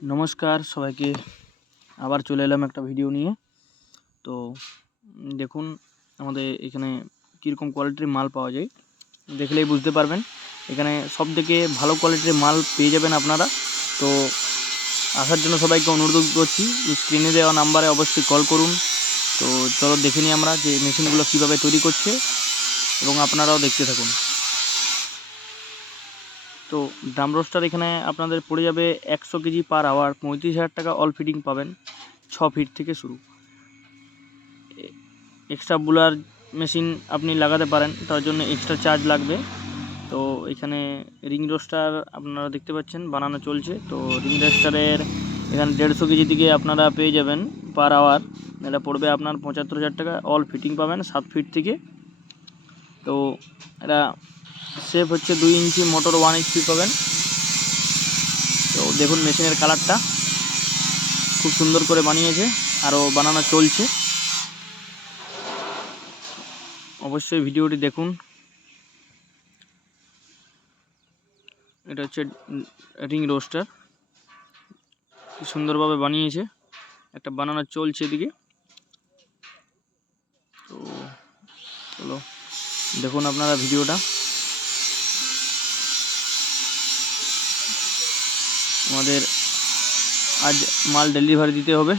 नमस्कार सबाइके आबार चले एलाम एक भिडियो निये। तो देखुन आमादेर एखाने किरकम क्वालिटिर माल पाওয়া যায় देखलेই बुझते पारबेन। एखाने सबथेके भालो क्वालिटिर माल पेये जाबेन आपनारा। तो आसार जोन्नो सबाइके अनुरोध करछि, स्क्रिने देওয়া नाम्बारे अवश्यई कल करुन। तो चलो देखे निই आमरा जे मेशिनगुलो किभाबे तैरि करछे एबं आपनाराओ देखते थाकुन। तो ड्राम रोस्टार एखाने आपनादेर पड़े जाबे 100 केजी पर आवर 35,000 टाका अल फिटिंग पाबेन 6 फिट थेके शुरू। एक्सट्रा बुलार मेशिन आपनि लागाते पारेन, तार जोन्नो एक्सट्रा चार्ज लागबे। तो एखाने रिंग रोस्टार आपनारा देखते पाच्छेन बानानो चलछे। तो रिंग रोस्टारेर एखाने 150 केजी थेके आपनारा पेये जाबेन पर आवर। এটা পড়বে আপনার 75,000 টাকা অল ফিটিং পাবেন 7 ফিট থেকে। তো এটা শেপ হচ্ছে 2 ইঞ্চি, মোটর 1 HP পাবেন। তো দেখুন মেশিনের কালারটা খুব সুন্দর করে বানিয়েছে, আরও বানানো চলছে। অবশ্যই ভিডিওটি দেখুন। এটা হচ্ছে রিং রোস্টার, কি সুন্দরভাবে বানিয়েছে। একটা বানানো চলছে এদিকে। তো চলো দেখুন আপনারা ভিডিওটা। আমাদের আজ মাল ডেলিভারি দিতে হবে,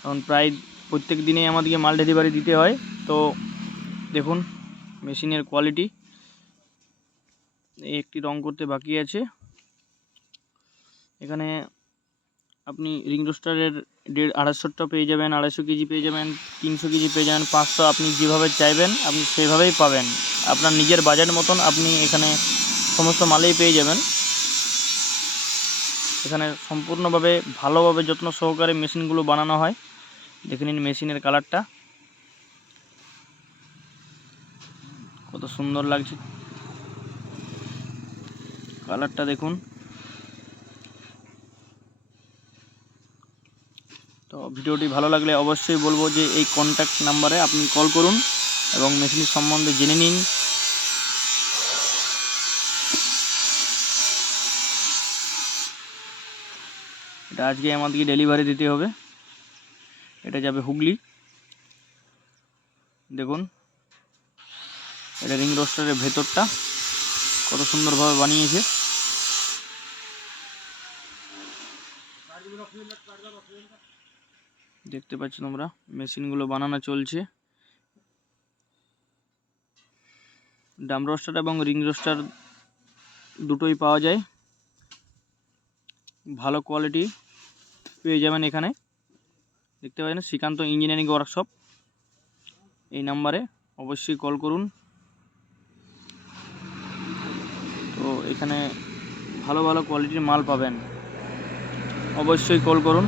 কারণ প্রায় প্রত্যেক দিনেই আমাদেরকে মাল ডেলিভারি দিতে হয়। তো দেখুন মেশিনের কোয়ালিটি, এই একটি রং করতে বাকি আছে। এখানে আপনি রিং রোস্টারের 250 পেয়ে যাবেন, 250 কেজি পেয়ে যাবেন, 300 কেজি পেয়ে যাবেন, 500, আপনি যেভাবে চাইবেন আপনি সেভাবেই পাবেন। আপনার নিজের বাজেট মতন আপনি এখানে সমস্ত মালেই পেয়ে যাবেন। এখানে সম্পূর্ণভাবে ভালোভাবে যত্ন সহকারে মেশিনগুলো বানানো হয়। দেখে নিন মেশিনের কালারটা কত সুন্দর লাগছে, কালারটা দেখুন। তো ভিডিওটি ভালো লাগলে অবশ্যই বলবো যে এই কন্ট্যাক্ট নাম্বারে আপনি কল করুন এবং মেশিনের সম্বন্ধে জেনে নিন। এটা আজকে আমাদেরকে ডেলিভারি দিতে হবে। এটা যাবে হুগলি। দেখুন এটা রিং রোস্টারের ভেতরটা কত সুন্দরভাবে বানিয়েছে। দেখতে পাচ্ছ তোমরা মেশিনগুলো বানানো চলছে। ড্রাম রোস্টার এবং রিং রোস্টার দুটোই পাওয়া যায়, ভালো কোয়ালিটি পেয়ে যাবেন এখানে। দেখতে পাচ্ছেন শ্রীকান্ত ইঞ্জিনিয়ারিং ওয়ার্কশপ, এই নাম্বারে অবশ্যই কল করুন। তো এখানে ভালো ভালো কোয়ালিটির মাল পাবেন, অবশ্যই কল করুন।